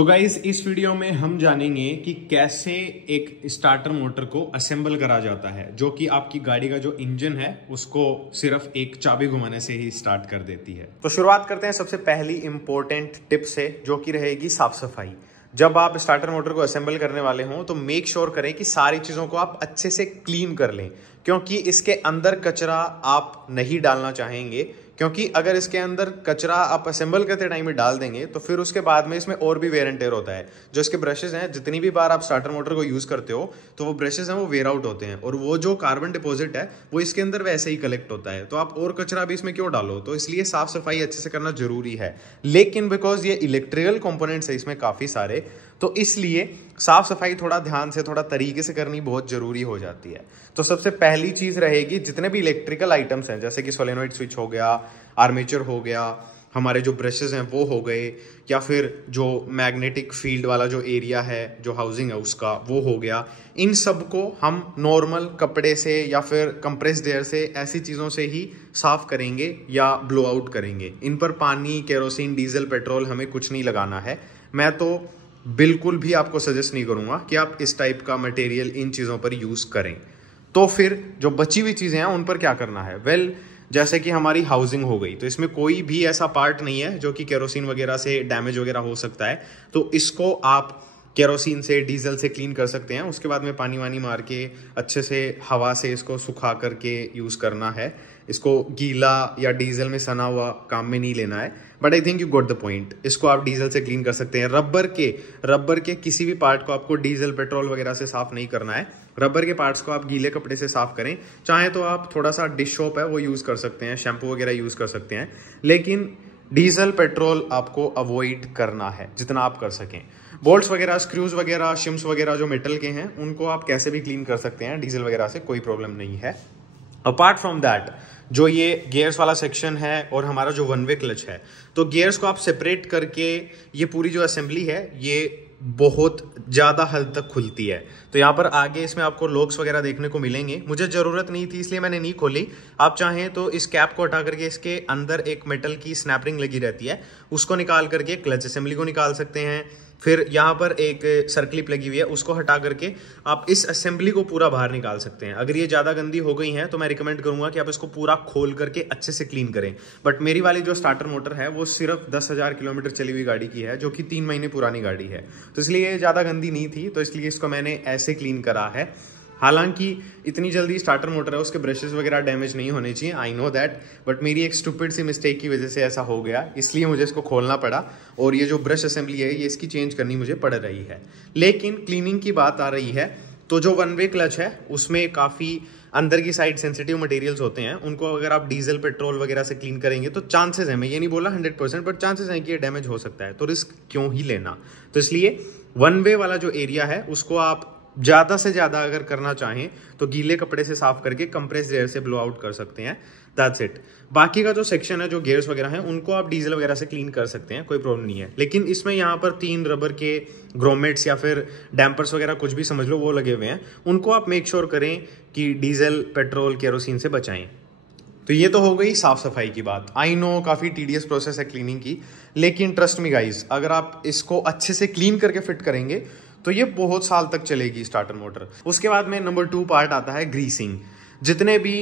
तो गाइस इस वीडियो में हम जानेंगे कि कैसे एक स्टार्टर मोटर को असेंबल करा जाता है जो कि आपकी गाड़ी का जो इंजन है उसको सिर्फ एक चाबी घुमाने से ही स्टार्ट कर देती है। तो शुरुआत करते हैं सबसे पहली इंपॉर्टेंट टिप से जो कि रहेगी साफ सफाई। जब आप स्टार्टर मोटर को असेंबल करने वाले हों तो मेक श्योर करें कि सारी चीज़ों को आप अच्छे से क्लीन कर लें, क्योंकि इसके अंदर कचरा आप नहीं डालना चाहेंगे। क्योंकि अगर इसके अंदर कचरा आप असेंबल करते टाइम में डाल देंगे तो फिर उसके बाद में इसमें और भी वेयर एंड टेयर होता है। जो इसके ब्रशेस हैं, जितनी भी बार आप स्टार्टर मोटर को यूज़ करते हो तो वो ब्रशेस हैं वो वेयर आउट होते हैं और वो जो कार्बन डिपॉजिट है वो इसके अंदर वैसे ही कलेक्ट होता है। तो आप और कचरा भी इसमें क्यों डालो, तो इसलिए साफ सफाई अच्छे से करना जरूरी है। लेकिन बिकॉज ये इलेक्ट्रिकल कंपोनेंट्स है इसमें काफ़ी सारे, तो इसलिए साफ सफाई थोड़ा ध्यान से थोड़ा तरीके से करनी बहुत जरूरी हो जाती है। तो सबसे पहली चीज रहेगी, जितने भी इलेक्ट्रिकल आइटम्स हैं जैसे कि सोलेनोइड स्विच हो गया, आर्मेचर हो गया, हमारे जो ब्रशेस हैं वो हो गए, या फिर जो मैग्नेटिक फील्ड वाला जो एरिया है जो हाउसिंग है उसका वो हो गया, इन सब को हम नॉर्मल कपड़े से या फिर कंप्रेस्ड एयर से ऐसी चीज़ों से ही साफ करेंगे या ब्लो आउट करेंगे। इन पर पानी, केरोसिन, डीजल, पेट्रोल हमें कुछ नहीं लगाना है। मैं तो बिल्कुल भी आपको सजेस्ट नहीं करूंगा कि आप इस टाइप का मटेरियल इन चीज़ों पर यूज़ करें। तो फिर जो बची हुई चीज़ें हैं उन पर क्या करना है? वेल, जैसे कि हमारी हाउसिंग हो गई तो इसमें कोई भी ऐसा पार्ट नहीं है जो कि केरोसिन वगैरह से डैमेज वगैरह हो सकता है। तो इसको आप केरोसिन से, डीजल से क्लीन कर सकते हैं। उसके बाद में पानी वानी मार के अच्छे से हवा से इसको सुखा करके यूज़ करना है। इसको गीला या डीजल में सना हुआ काम में नहीं लेना है। But I think you got the point. इसको आप डीजल से क्लीन कर सकते हैं। रबर के किसी भी पार्ट को आपको डीजल, पेट्रोल वगैरह से साफ नहीं करना है। रबर के पार्ट्स को आप गीले कपड़े से साफ करें। चाहे तो आप थोड़ा सा डिश सोप है वो यूज़ कर सकते हैं, शैम्पू वगैरह यूज़ कर सकते हैं, लेकिन डीजल, पेट्रोल आपको अवॉइड करना है जितना आप कर सकें। बोल्ट्स वगैरह, स्क्रूज वगैरह, शिम्स वगैरह जो मेटल के हैं उनको आप कैसे भी क्लीन कर सकते हैं डीजल वगैरह से, कोई प्रॉब्लम नहीं है। अपार्ट फ्रॉम दैट, जो ये गियर्स वाला सेक्शन है और हमारा जो वन वे क्लच है, तो गियर्स को आप सेपरेट करके ये पूरी जो असेंबली है ये बहुत ज़्यादा हद तक खुलती है। तो यहाँ पर आगे इसमें आपको लॉक्स वगैरह देखने को मिलेंगे। मुझे ज़रूरत नहीं थी इसलिए मैंने नहीं खोली। आप चाहें तो इस कैप को हटा करके इसके अंदर एक मेटल की स्नैपरिंग लगी रहती है, उसको निकाल करके क्लच असेंबली को निकाल सकते हैं। फिर यहाँ पर एक सर्कलिप लगी हुई है, उसको हटा करके आप इस असेंबली को पूरा बाहर निकाल सकते हैं। अगर ये ज़्यादा गंदी हो गई है तो मैं रिकमेंड करूँगा कि आप इसको पूरा खोल करके अच्छे से क्लीन करें। बट मेरी वाली जो स्टार्टर मोटर है वो सिर्फ 10,000 किलोमीटर चली हुई गाड़ी की है, जो कि 3 महीने पुरानी गाड़ी है। तो इसलिए ये ज़्यादा गंदी नहीं थी, तो इसलिए इसको मैंने ऐसे क्लीन करा है। हालांकि इतनी जल्दी स्टार्टर मोटर है उसके ब्रशेस वगैरह डैमेज नहीं होने चाहिए, आई नो दैट, बट मेरी एक स्टूपिड सी मिस्टेक की वजह से ऐसा हो गया, इसलिए मुझे इसको खोलना पड़ा और ये जो ब्रश असेंबली है ये इसकी चेंज करनी मुझे पड़ रही है। लेकिन क्लीनिंग की बात आ रही है तो जो वन वे क्लच है उसमें काफ़ी अंदर की साइड सेंसिटिव मटेरियल्स होते हैं, उनको अगर आप डीजल, पेट्रोल वगैरह से क्लीन करेंगे तो चांसेस है, मैं ये नहीं बोला 100%, बट चांसेस हैं कि ये डैमेज हो सकता है। तो रिस्क क्यों ही लेना। तो इसलिए वन वे वाला जो एरिया है उसको आप ज़्यादा से ज़्यादा अगर करना चाहें तो गीले कपड़े से साफ करके कंप्रेस्ड एयर से ब्लो आउट कर सकते हैं। That's it. बाकी का जो सेक्शन है, जो गियर्स वगैरह हैं, उनको आप डीजल वगैरह से क्लीन कर सकते हैं, कोई प्रॉब्लम नहीं है। लेकिन इसमें यहाँ पर 3 रबर के ग्रोमेट्स या फिर डैम्पर्स वगैरह कुछ भी समझ लो वो लगे हुए हैं, उनको आप मेक श्योर करें कि डीजल, पेट्रोल, केरोसिन से बचाएं। तो ये तो हो गई साफ सफाई की बात। आई नो काफ़ी टीडियस प्रोसेस है क्लीनिंग की, लेकिन ट्रस्ट मी गाइज, अगर आप इसको अच्छे से क्लीन करके फिट करेंगे तो ये बहुत साल तक चलेगी स्टार्टर मोटर। उसके बाद में नंबर 2 पार्ट आता है ग्रीसिंग। जितने भी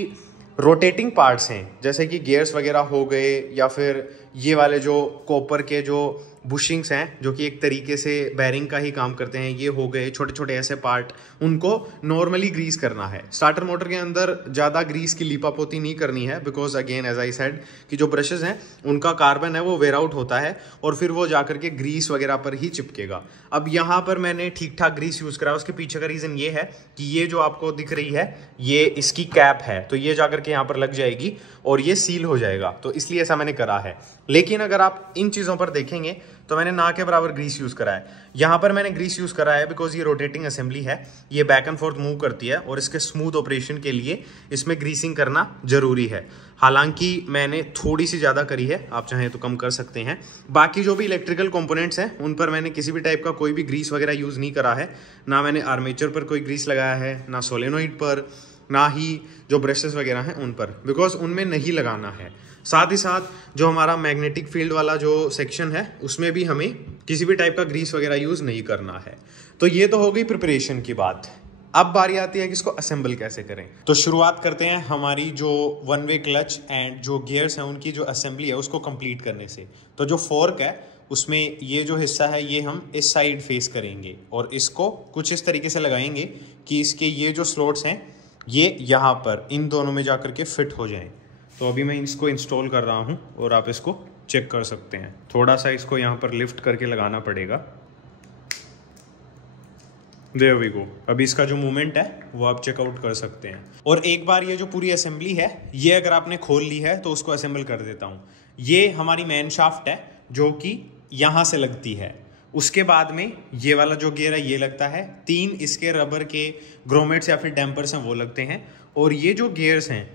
रोटेटिंग पार्ट्स हैं जैसे कि गियर्स वगैरह हो गए या फिर ये वाले जो कॉपर के जो बुशिंग्स हैं जो कि एक तरीके से बैरिंग का ही काम करते हैं, ये हो गए छोटे छोटे ऐसे पार्ट, उनको नॉर्मली ग्रीस करना है। स्टार्टर मोटर के अंदर ज़्यादा ग्रीस की लीपापोती नहीं करनी है, because again as I said कि जो ब्रशेज हैं उनका कार्बन है वो वेयर आउट होता है और फिर वो जाकर के ग्रीस वगैरह पर ही चिपकेगा। अब यहाँ पर मैंने ठीक ठाक ग्रीस यूज़ करा, उसके पीछे का रीज़न ये है कि ये जो आपको दिख रही है ये इसकी कैप है, तो ये जाकर के यहाँ पर लग जाएगी और ये सील हो जाएगा, तो इसलिए ऐसा मैंने करा है। लेकिन अगर आप इन चीज़ों पर देखेंगे तो मैंने ना के बराबर ग्रीस यूज़ करा है। यहाँ पर मैंने ग्रीस यूज़ करा है बिकॉज ये रोटेटिंग असेंबली है, ये बैक एंड फोर्थ मूव करती है और इसके स्मूथ ऑपरेशन के लिए इसमें ग्रीसिंग करना जरूरी है। हालांकि मैंने थोड़ी सी ज़्यादा करी है, आप चाहें तो कम कर सकते हैं। बाकी जो भी इलेक्ट्रिकल कंपोनेंट्स हैं उन पर मैंने किसी भी टाइप का कोई भी ग्रीस वगैरह यूज़ नहीं करा है। ना मैंने आर्मेचर पर कोई ग्रीस लगाया है, ना सोलेनोइड पर, ना ही जो ब्रशेस वगैरह हैं उन पर, बिकॉज उनमें नहीं लगाना है। साथ ही साथ जो हमारा मैग्नेटिक फील्ड वाला जो सेक्शन है उसमें भी हमें किसी भी टाइप का ग्रीस वगैरह यूज़ नहीं करना है। तो ये तो हो गई प्रिपरेशन की बात। अब बारी आती है कि इसको असेंबल कैसे करें। तो शुरुआत करते हैं हमारी जो वन वे क्लच एंड जो गियर्स हैं उनकी जो असेंबली है उसको कंप्लीट करने से। तो जो फोर्क है उसमें ये जो हिस्सा है ये हम इस साइड फेस करेंगे और इसको कुछ इस तरीके से लगाएंगे कि इसके ये जो स्लॉट्स हैं ये यहाँ पर इन दोनों में जाकर के फिट हो जाएं। तो अभी मैं इसको इंस्टॉल कर रहा हूँ और आप इसको चेक कर सकते हैं। थोड़ा सा इसको यहाँ पर लिफ्ट करके लगाना पड़ेगा। There we go. अभी इसका जो मूवमेंट है वो आप चेकआउट कर सकते हैं। और एक बार ये जो पूरी असेंबली है ये अगर आपने खोल ली है तो उसको असेंबल कर देता हूँ। ये हमारी मैन शाफ्ट है जो कि यहाँ से लगती है। उसके बाद में ये वाला जो गियर है ये लगता है। 3 इसके रबर के ग्रोमेट्स या फिर डैम्पर्स हैं वो लगते हैं। और ये जो गियर्स हैं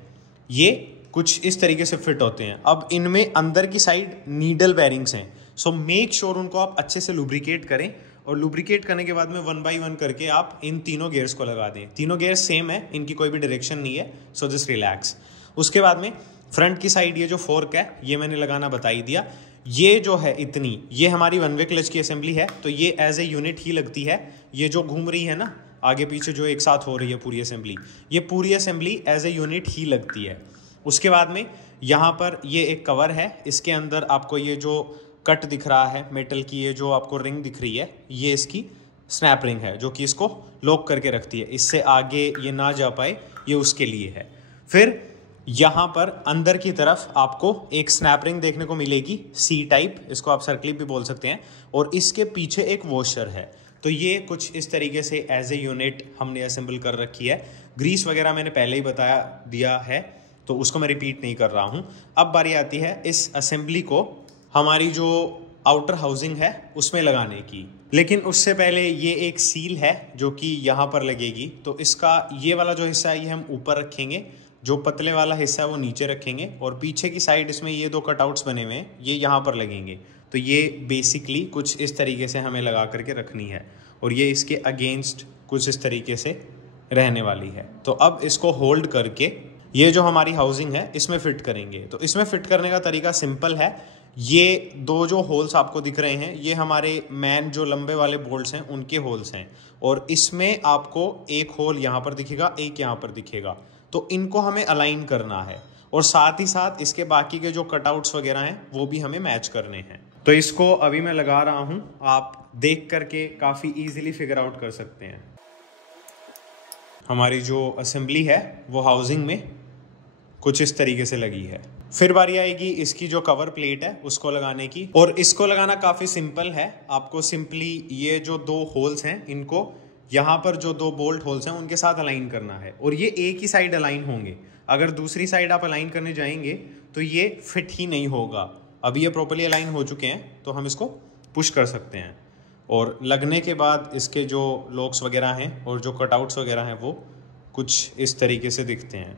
ये कुछ इस तरीके से फिट होते हैं। अब इनमें अंदर की साइड नीडल बेरिंग्स हैं, सो मेक श्योर उनको आप अच्छे से लुब्रिकेट करें। और लुब्रिकेट करने के बाद में 1 बाय 1 करके आप इन तीनों गियर्स को लगा दें। तीनों गियर्स सेम है, इनकी कोई भी डायरेक्शन नहीं है, सो जस्ट रिलैक्स। उसके बाद में फ्रंट की साइड ये जो फोर्क है ये मैंने लगाना बता ही दिया। ये जो है इतनी, ये हमारी वन वे क्लच की असेंबली है तो ये एज ए यूनिट ही लगती है। ये जो घूम रही है ना आगे पीछे जो एक साथ हो रही है पूरी असेंबली, ये पूरी असेंबली एज ए यूनिट ही लगती है। उसके बाद में यहाँ पर ये एक कवर है, इसके अंदर आपको ये जो कट दिख रहा है मेटल की, ये जो आपको रिंग दिख रही है ये इसकी स्नैप रिंग है जो कि इसको लॉक करके रखती है, इससे आगे ये ना जा पाए, ये उसके लिए है। फिर यहाँ पर अंदर की तरफ आपको एक स्नैप रिंग देखने को मिलेगी सी टाइप, इसको आप सर्कलिप भी बोल सकते हैं। और इसके पीछे एक वॉशर है। तो ये कुछ इस तरीके से एज ए यूनिट हमने असेंबल कर रखी है। ग्रीस वगैरह मैंने पहले ही बता दिया है तो उसको मैं रिपीट नहीं कर रहा हूँ। अब बारी आती है इस असेंबली को हमारी जो आउटर हाउसिंग है उसमें लगाने की। लेकिन उससे पहले ये एक सील है जो कि यहाँ पर लगेगी। तो इसका ये वाला जो हिस्सा है ये हम ऊपर रखेंगे, जो पतले वाला हिस्सा है वो नीचे रखेंगे। और पीछे की साइड इसमें ये 2 कटआउट्स बने हुए हैं ये यहाँ पर लगेंगे। तो ये बेसिकली कुछ इस तरीके से हमें लगा करके रखनी है और ये इसके अगेंस्ट कुछ इस तरीके से रहने वाली है। तो अब इसको होल्ड करके ये जो हमारी हाउसिंग है इसमें फिट करेंगे। तो इसमें फिट करने का तरीका सिंपल है। ये 2 जो होल्स आपको दिख रहे हैं ये हमारे मैन जो लंबे वाले बोल्ट्स हैं उनके होल्स हैं। और इसमें आपको एक होल यहाँ पर दिखेगा, एक यहाँ पर दिखेगा। तो इनको हमें अलाइन करना है और साथ ही साथ इसके बाकी के जो कटआउट्स वगैरह हैं वो भी हमें मैच करने हैं। तो इसको अभी मैं लगा रहा हूँ, आप देख करके काफ़ी ईजिली फिगर आउट कर सकते हैं। हमारी जो असेंबली है वो हाउसिंग में कुछ इस तरीके से लगी है। फिर बारी आएगी इसकी जो कवर प्लेट है उसको लगाने की। और इसको लगाना काफ़ी सिंपल है। आपको सिंपली ये जो 2 होल्स हैं इनको यहाँ पर जो 2 बोल्ट होल्स हैं उनके साथ अलाइन करना है। और ये एक ही साइड अलाइन होंगे, अगर दूसरी साइड आप अलाइन करने जाएंगे तो ये फिट ही नहीं होगा। अभी ये प्रॉपर्ली अलाइन हो चुके हैं तो हम इसको पुश कर सकते हैं। और लगने के बाद इसके जो लॉक्स वगैरह हैं और जो कटआउट्स वगैरह हैं वो कुछ इस तरीके से दिखते हैं।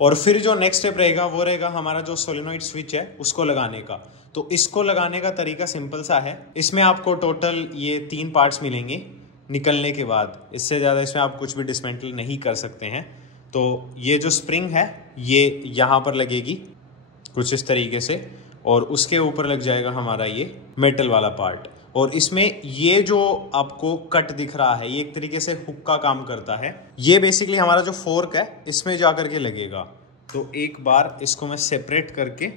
और फिर जो नेक्स्ट स्टेप रहेगा वो रहेगा हमारा जो सोलेनॉइड स्विच है उसको लगाने का। तो इसको लगाने का तरीका सिंपल सा है। इसमें आपको टोटल ये 3 पार्ट्स मिलेंगे निकलने के बाद, इससे ज़्यादा इसमें आप कुछ भी डिसमेंटल नहीं कर सकते हैं। तो ये जो स्प्रिंग है ये यहाँ पर लगेगी कुछ इस तरीके से और उसके ऊपर लग जाएगा हमारा ये मेटल वाला पार्ट। और इसमें ये जो आपको कट दिख रहा है ये एक तरीके से हुक का काम करता है। ये बेसिकली हमारा जो फोर्क है इसमें जा करके लगेगा। तो एक बार इसको मैं सेपरेट करके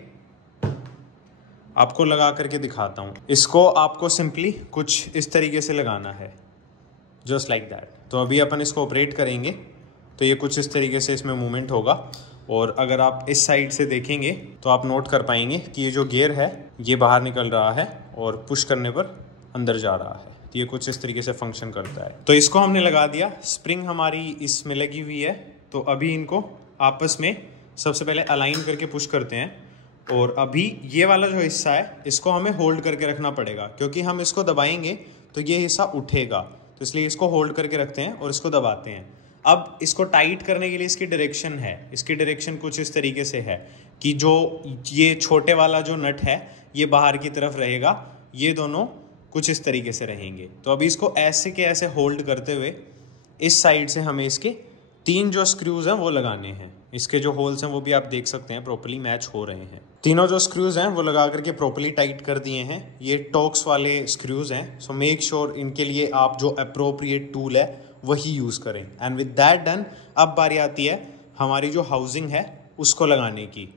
आपको लगा करके दिखाता हूँ। इसको आपको सिंपली कुछ इस तरीके से लगाना है, जस्ट लाइक दैट। तो अभी अपन इसको ऑपरेट करेंगे तो ये कुछ इस तरीके से इसमें मूवमेंट होगा। और अगर आप इस साइड से देखेंगे तो आप नोट कर पाएंगे कि ये जो गियर है ये बाहर निकल रहा है और पुश करने पर अंदर जा रहा है। तो ये कुछ इस तरीके से फंक्शन करता है। तो इसको हमने लगा दिया, स्प्रिंग हमारी इसमें लगी हुई है। तो अभी इनको आपस में सबसे पहले अलाइन करके पुश करते हैं। और अभी ये वाला जो हिस्सा है इसको हमें होल्ड करके रखना पड़ेगा, क्योंकि हम इसको दबाएंगे तो ये हिस्सा उठेगा। तो इसलिए इसको होल्ड करके रखते हैं और इसको दबाते हैं। अब इसको टाइट करने के लिए इसकी डायरेक्शन है, इसकी डायरेक्शन कुछ इस तरीके से है कि जो ये छोटे वाला जो नट है ये बाहर की तरफ रहेगा, ये दोनों कुछ इस तरीके से रहेंगे। तो अभी इसको ऐसे के ऐसे होल्ड करते हुए इस साइड से हमें इसके 3 जो स्क्रूज हैं वो लगाने हैं। इसके जो होल्स हैं वो भी आप देख सकते हैं प्रॉपर्ली मैच हो रहे हैं। तीनों जो स्क्रूज हैं वो लगा करके प्रॉपर्ली टाइट कर दिए हैं। ये टॉक्स वाले स्क्रूज हैं, सो मेक श्योर इनके लिए आप जो अप्रोप्रिएट टूल है वही यूज़ करें। एंड विद दैट डन, अब बारी आती है हमारी जो हाउसिंग है उसको लगाने की।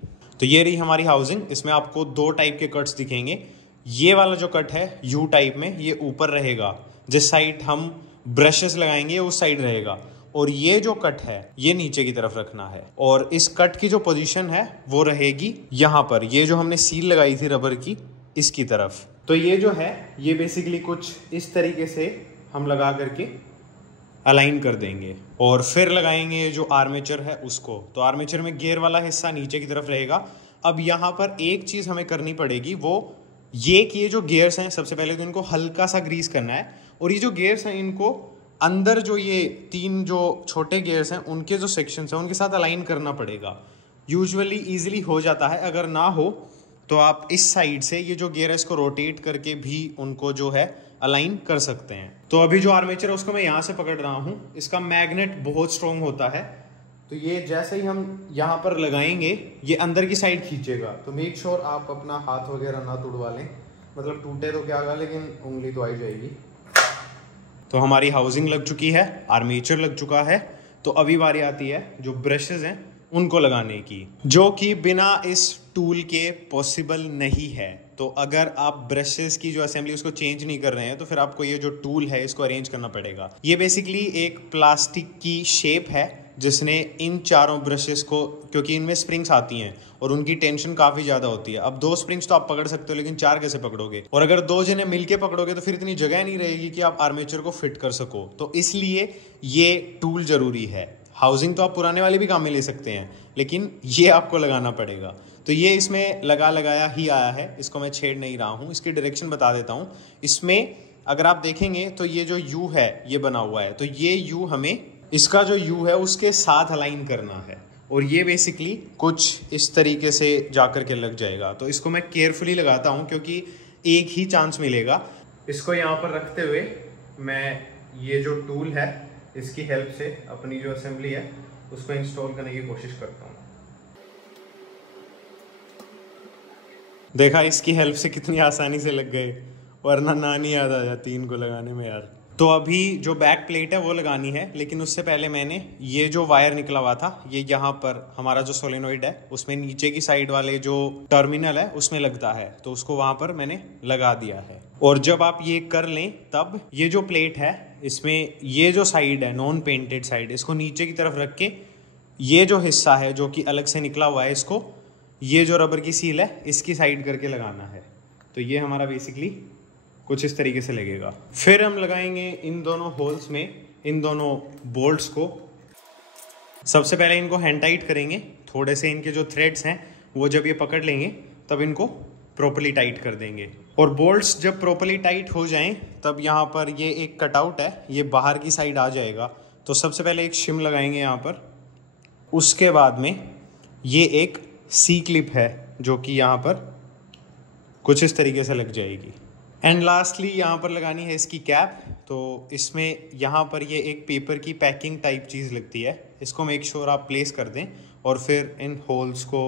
तो ये रही हमारी हाउसिंग। इसमें आपको 2 टाइप के कट्स दिखेंगे। ये वाला जो कट है यू टाइप में, ये ऊपर रहेगा, जिस साइड हम ब्रशेस लगाएंगे उस साइड रहेगा। और ये जो कट है ये नीचे की तरफ रखना है। और इस कट की जो पोजीशन है वो रहेगी यहाँ पर, ये जो हमने सील लगाई थी रबर की, इसकी तरफ। तो ये जो है ये बेसिकली कुछ इस तरीके से हम लगा करके अलाइन कर देंगे। और फिर लगाएंगे जो आर्मेचर है उसको। तो आर्मेचर में गियर वाला हिस्सा नीचे की तरफ रहेगा। अब यहाँ पर एक चीज़ हमें करनी पड़ेगी, वो ये कि ये जो गियर्स हैं सबसे पहले तो इनको हल्का सा ग्रीस करना है। और ये जो गियर्स हैं इनको अंदर जो ये 3 जो छोटे गियर्स हैं उनके जो सेक्शंस हैं उनके साथ अलाइन करना पड़ेगा। यूजुअली ईजिली हो जाता है, अगर ना हो तो आप इस साइड से ये जो गियर है इसको रोटेट करके भी उनको जो है अलाइन कर सकते हैं। तो अभी जो आर्मेचर है उसको मैं यहाँ से पकड़ रहा हूँ। इसका मैग्नेट बहुत स्ट्रॉन्ग होता है, तो ये जैसे ही हम यहाँ पर लगाएंगे ये अंदर की साइड खींचेगा। तो मेक श्योर आप अपना हाथ वगैरह ना तुड़वा लें, मतलब टूटे तो क्या होगा लेकिन उंगली तो आ ही जाएगी। तो हमारी हाउसिंग लग चुकी है, आर्मेचर लग चुका है। तो अभी बारी आती है जो ब्रशेस हैं उनको लगाने की, जो कि बिना इस टूल के पॉसिबल नहीं है। तो अगर आप ब्रशेस की जो असेंबली उसको चेंज नहीं कर रहे हैं तो फिर आपको ये जो टूल है इसको अरेंज करना पड़ेगा। ये बेसिकली एक प्लास्टिक की शेप है जिसने इन चारों ब्रशेस को, क्योंकि इनमें स्प्रिंग्स आती हैं और उनकी टेंशन काफी ज्यादा होती है। अब 2 स्प्रिंग्स तो आप पकड़ सकते हो लेकिन 4 कैसे पकड़ोगे? और अगर 2 जने मिलके पकड़ोगे तो फिर इतनी जगह नहीं रहेगी कि आप आर्मेचर को फिट कर सको। तो इसलिए ये टूल जरूरी है। हाउसिंग तो आप पुराने वाले भी काम में ले सकते हैं, लेकिन ये आपको लगाना पड़ेगा। तो ये इसमें लगाया ही आया है, इसको मैं छेड़ नहीं रहा हूँ। इसकी डायरेक्शन बता देता हूँ। इसमें अगर आप देखेंगे तो ये जो यू है ये बना हुआ है, तो ये यू हमें इसका जो यू है उसके साथ अलाइन करना है। और ये बेसिकली कुछ इस तरीके से जाकर के लग जाएगा। तो इसको मैं केयरफुली लगाता हूँ क्योंकि एक ही चांस मिलेगा। इसको यहाँ पर रखते हुए मैं ये जो टूल है इसकी हेल्प से अपनी जो असेंबली है उसको इंस्टॉल करने की कोशिश करता हूँ। देखा इसकी हेल्प से कितनी आसानी से लग गए, वरना नानी याद आ जाती इनको लगाने में यार। तो अभी जो बैक प्लेट है वो लगानी है, लेकिन उससे पहले मैंने ये जो वायर निकला हुआ था ये यहाँ पर हमारा जो सोलेनोइड है उसमें नीचे की साइड वाले जो टर्मिनल है उसमें लगता है, तो उसको वहां पर मैंने लगा दिया है। और जब आप ये कर लें तब ये जो प्लेट है इसमें ये जो साइड है नॉन पेंटेड साइड, इसको नीचे की तरफ रख के ये जो हिस्सा है जो कि अलग से निकला हुआ है इसको ये जो रबर की सील है इसकी साइड करके लगाना है। तो ये हमारा बेसिकली कुछ इस तरीके से लगेगा। फिर हम लगाएंगे इन दोनों होल्स में इन दोनों बोल्ट्स को। सबसे पहले इनको हैंड टाइट करेंगे, थोड़े से इनके जो थ्रेड्स हैं वो जब ये पकड़ लेंगे तब इनको प्रॉपर्ली टाइट कर देंगे। और बोल्ट्स जब प्रॉपर्ली टाइट हो जाएं तब यहाँ पर ये एक कटआउट है ये बाहर की साइड आ जाएगा। तो सबसे पहले एक शिम लगाएंगे यहाँ पर, उसके बाद में ये एक सी क्लिप है जो कि यहाँ पर कुछ इस तरीके से लग जाएगी। एंड लास्टली यहाँ पर लगानी है इसकी कैप। तो इसमें यहाँ पर ये एक पेपर की पैकिंग टाइप चीज़ लगती है, इसको मेक श्योर आप प्लेस कर दें और फिर इन होल्स को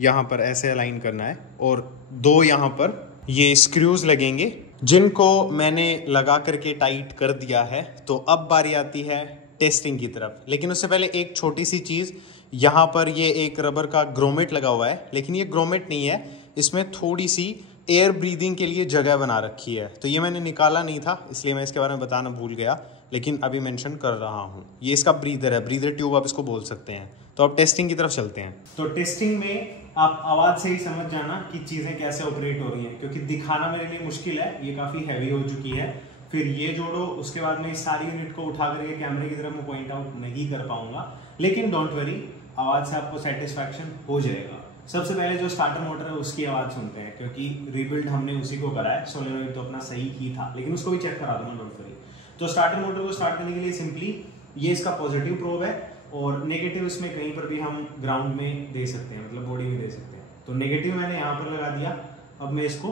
यहाँ पर ऐसे अलाइन करना है। और 2 यहाँ पर ये स्क्रूज लगेंगे जिनको मैंने लगा करके टाइट कर दिया है। तो अब बारी आती है टेस्टिंग की तरफ, लेकिन उससे पहले एक छोटी सी चीज़, यहाँ पर ये एक रबर का ग्रोमेट लगा हुआ है, लेकिन ये ग्रोमेट नहीं है, इसमें थोड़ी सी एयर ब्रीदिंग के लिए जगह बना रखी है। तो ये मैंने निकाला नहीं था इसलिए मैं इसके बारे में बताना भूल गया, लेकिन अभी मेंशन कर रहा हूँ। ये इसका ब्रीदर है, ब्रीदर ट्यूब आप इसको बोल सकते हैं। तो अब टेस्टिंग की तरफ चलते हैं। तो टेस्टिंग में आप आवाज़ से ही समझ जाना कि चीज़ें कैसे ऑपरेट हो रही हैं, क्योंकि दिखाना मेरे लिए मुश्किल है, ये काफ़ी हैवी हो चुकी है। फिर ये जोड़ो, उसके बाद में इस सारी यूनिट को उठा करके कैमरे की तरफ मैं पॉइंट आउट नहीं कर पाऊंगा, लेकिन डोंट वरी, आवाज़ से आपको सेटिस्फैक्शन हो जाएगा। सबसे पहले जो स्टार्टर मोटर है उसकी आवाज़ सुनते हैं, क्योंकि रीबिल्ड हमने उसी को करा है। सोलेनोइड तो अपना सही ही था, लेकिन उसको भी चेक करा दूंगा, डोंट वरी। तो स्टार्टर मोटर को स्टार्ट करने के लिए सिंपली ये इसका पॉजिटिव प्रोब है और नेगेटिव इसमें कहीं पर भी हम ग्राउंड में दे सकते हैं, मतलब बॉडी में दे सकते हैं। तो नेगेटिव मैंने यहाँ पर लगा दिया। अब मैं इसको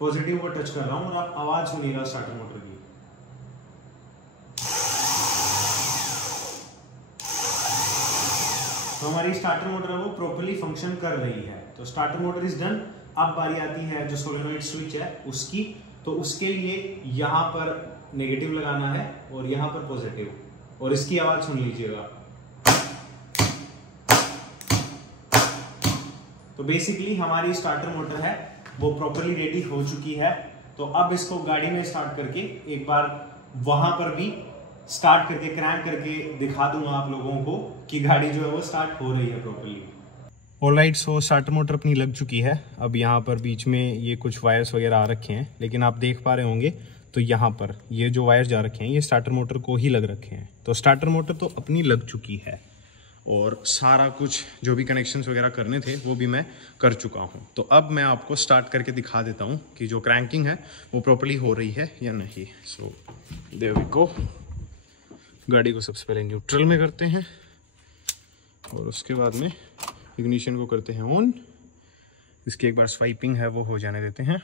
पॉजिटिव को टच कर रहा हूँ और आप आवाज़ सुनिएगा स्टार्टर मोटर की। तो हमारी स्टार्टर मोटर है वो प्रॉपर्ली फंक्शन कर रही है। तो स्टार्टर मोटर इज डन। अब बारी आती है जो सोलेनोइड स्विच है उसकी। तो उसके लिए यहाँ पर नेगेटिव लगाना है और यहाँ पर पॉजिटिव, और इसकी आवाज सुन लीजिएगा। तो बेसिकली हमारी स्टार्टर मोटर है वो प्रॉपर्ली रेडी हो चुकी है। तो अब इसको गाड़ी में स्टार्ट करके एक बार वहां पर भी स्टार्ट करके क्रैंक करके दिखा दूंगा आप लोगों को कि गाड़ी जो है वो स्टार्ट हो रही है प्रॉपर्ली। ऑलराइट, सो स्टार्टर मोटर अपनी लग चुकी है। अब यहाँ पर बीच में ये कुछ वायर्स वगैरह आ रखे हैं, लेकिन आप देख पा रहे होंगे तो यहाँ पर ये जो वायर जा रखे हैं ये स्टार्टर मोटर को ही लग रखे हैं। तो स्टार्टर मोटर तो अपनी लग चुकी है और सारा कुछ जो भी कनेक्शंस वगैरह करने थे वो भी मैं कर चुका हूँ। तो अब मैं आपको स्टार्ट करके दिखा देता हूँ कि जो क्रैंकिंग है वो प्रॉपर्ली हो रही है या नहीं। So there we go. गाड़ी को सबसे पहले न्यूट्रल में करते हैं और उसके बाद में इग्निशन को करते हैं ऑन। इसकी एक बार स्वाइपिंग है वो हो जाने देते हैं।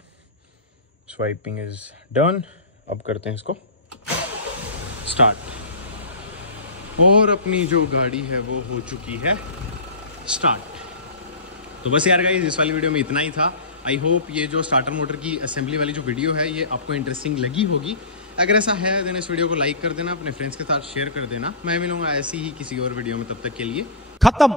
Swiping is done. अब करते हैं इसको स्टार्ट और अपनी जो गाड़ी है वो हो चुकी है स्टार्ट। तो बस यार गाइस इस वाली वीडियो में इतना ही था। आई होप ये जो स्टार्टर मोटर की असेंबली वाली जो वीडियो है ये आपको इंटरेस्टिंग लगी होगी। अगर ऐसा है देन इस वीडियो को लाइक कर देना, अपने फ्रेंड्स के साथ शेयर कर देना। मैं मिलूंगा ऐसी ही किसी और वीडियो में, तब तक के लिए खत्म।